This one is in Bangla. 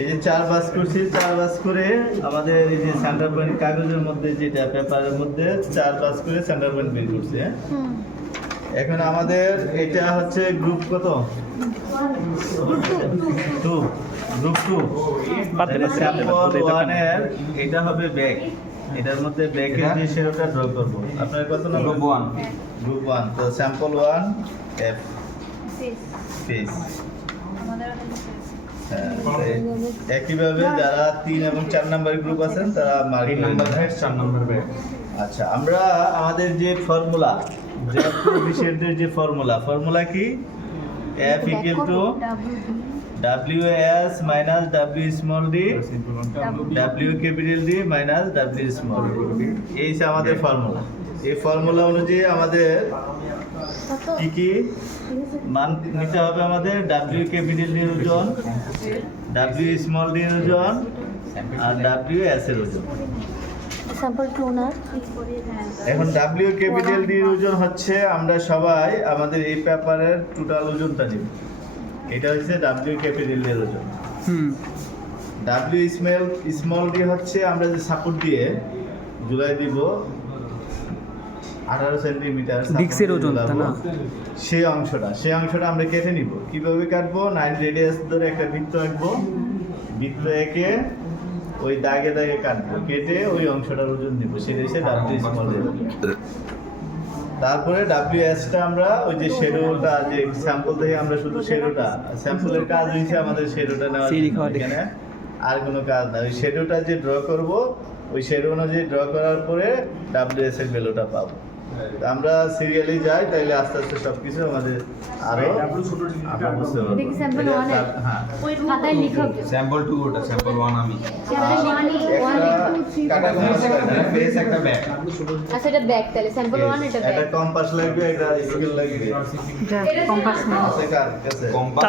এই যে 4 বাস করছি, 4 বাস করে আমাদের এই যে সেন্টার পয়েন্ট কাগজের মধ্যে যেটা পেপারের মধ্যে 4 বাস করে সেন্টার পয়েন্ট বের করছি। হ্যাঁ, এখন আমাদের এটা হচ্ছে গ্রুপ কত? 2, গ্রুপ 2। স্যাম্পল 1 এর এটা হবে ব্যাক, এটার মধ্যে ব্যাকের যে শেডটা ড্র করব। আপনার কত নম্বর? গ্রুপ 1। গ্রুপ 1। তো স্যাম্পল 1 এফ ফেস। একইভাবে যারা 3 এবং 4 নাম্বার গ্রুপ আছেন তারা mark 3 number head 4 number back. আচ্ছা, আমরা আমাদের যে ফর্মুলা, যে কোএফিসিয়েন্টের যে ফর্মুলা কি? F equal to WS minus W small d W capital D minus W small d। এই হচ্ছে আমাদের ফর্মুলা। এই ফর্মুলা অনুযায়ী আমাদের কি কি মান নিতে হবে? আমাদের W capital D এর ওজন, W small d এর ওজন আর W s এর ওজন। স্যাম্পল 2 না। এখন W ক্যাপিটাল D এর ওজন হচ্ছে, আমরা সবাই আমাদের এই পেপারের টোটাল ওজনটা নিব। এটা হচ্ছে W ক্যাপিটাল D এর ওজন। W স্মল d হচ্ছে আমরা যে সাপোর্ট দিয়ে ঝুলাই দিব 18 সেন্টিমিটার ডিক্সের ওজন তা না, সেই অংশটা আমরা কেটে নিব। কিভাবে কাটবো? 9 রেডিয়াস ধরে একটা বৃত্ত আঁকবো, বৃত্ত এঁকে ওই দাগে দাগে কাটবো, কেটে ওই অংশটার ওজন নিব, সেটা হচ্ছে W স্মল d। তারপরে WS টা আমরা ওই যে শেডোটা, যে স্যাম্পল থেকে আমরা শুধু শেডোটা, স্যাম্পলের কাজ হচ্ছে আমাদের শেডোটা নেওয়া, এখানে আর কোনো কাজ না। ওই শেডোটা যে ড্র করব, ওই শেডো অনুযায়ী ড্র করার পরে WS এর ভ্যালুটা পাবো। তো আমরা সিরিয়ালি যাই, তাইলে আস্তে আস্তে সবকিছু আমাদের আরো আমরা বুঝতে পারবো। দেখি স্যাম্পল 1 এর হ্যাঁ, ওই খাতায় লিখো। স্যাম্পল 2 ওটা, স্যাম্পল 1 আমি। স্যাম্পল 1 কাটা ফেস একটা ব্যাক। আচ্ছা, এটা ব্যাক, তাহলে স্যাম্পল 1 এটা একটা ব্যাক। কম্পাস লাগবে, একটা স্কেল লাগবে। কম্পাস না। আছে কার কাছে? কম্পাস